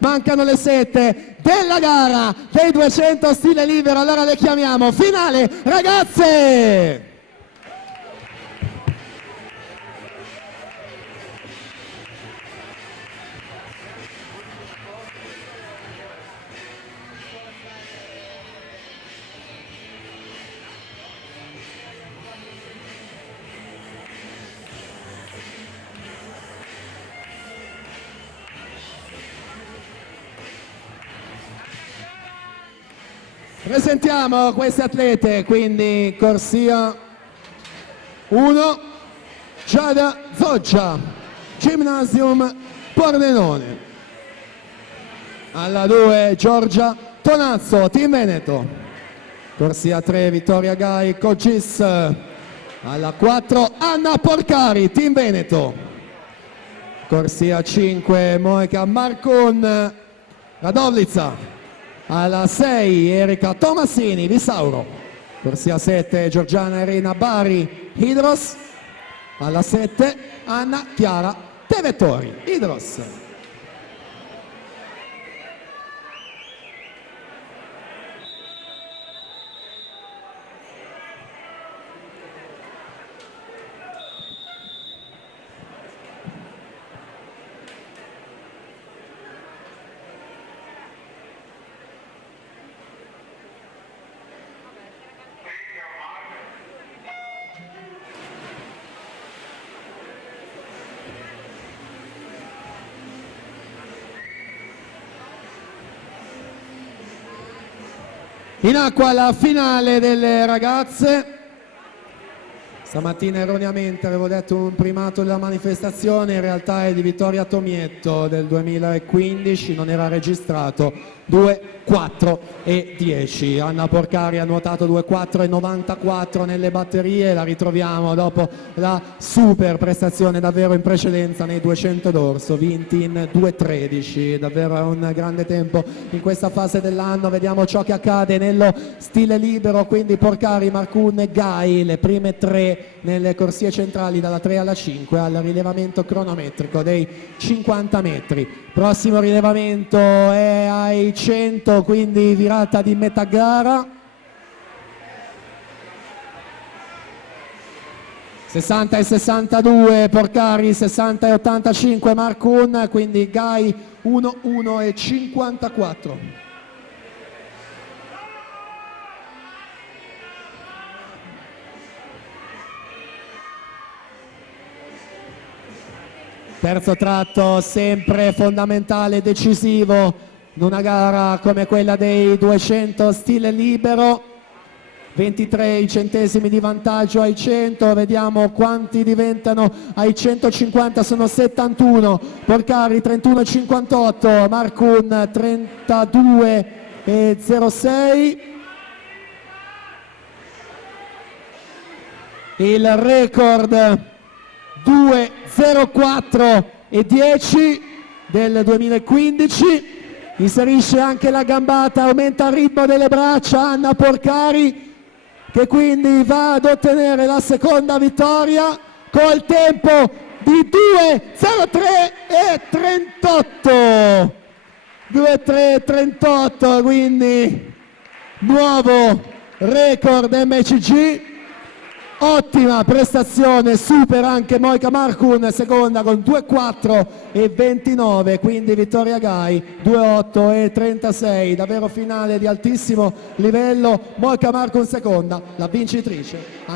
mancano le 7 della gara dei 200 stile libero, allora le chiamiamo finale ragazze! Presentiamo queste atlete, quindi corsia 1, Giada Zoggia, Gymnasium Pordenone. Alla 2, Giorgia Tonazzo, Team Veneto. Corsia 3, Vittoria Gai, Cogis. Alla 4, Anna Porcari, Team Veneto. Corsia 5, Monica Marcon, Radovlica. Alla 6 Erika Tomasini, Visauro. Corsia 7 Giorgiana Elena Bari, Hidros. Alla 7 Anna Chiara Tevettori, Hidros. In acqua la finale delle ragazze. Stamattina erroneamente avevo detto un primato della manifestazione, in realtà è di Vittoria Tomietto del 2015, non era registrato. 2, 4 e 10. Anna Porcari ha nuotato 2, 4 e 94 nelle batterie, la ritroviamo dopo la super prestazione davvero in precedenza nei 200 d'orso, vinti in 2.13, davvero è un grande tempo in questa fase dell'anno. Vediamo ciò che accade nello stile libero, quindi Porcari, Marcun e Gai, le prime 3 nelle corsie centrali dalla 3 alla 5 al rilevamento cronometrico dei 50 metri. Prossimo rilevamento è ai 100, quindi virata di metà gara. 60 e 62 Porcari, 60 e 85 Marcun, quindi Gai 1, 1 e 54. Terzo tratto sempre fondamentale e decisivo in una gara come quella dei 200 stile libero. 23 i centesimi di vantaggio ai 100, vediamo quanti diventano ai 150, sono 71. Porcari 31,58, Marcun 32,06. Il record 2.04 e 10 del 2015, inserisce anche la gambata, aumenta il ritmo delle braccia Anna Porcari, che quindi va ad ottenere la seconda vittoria col tempo di 2.03 e 38. 2.3.38, quindi nuovo record MCG. Ottima prestazione, supera anche Monica Marcun, seconda con 2,4 e 29, quindi Vittoria Gai 2,8 e 36, davvero finale di altissimo livello. Monica Marcun seconda, la vincitrice.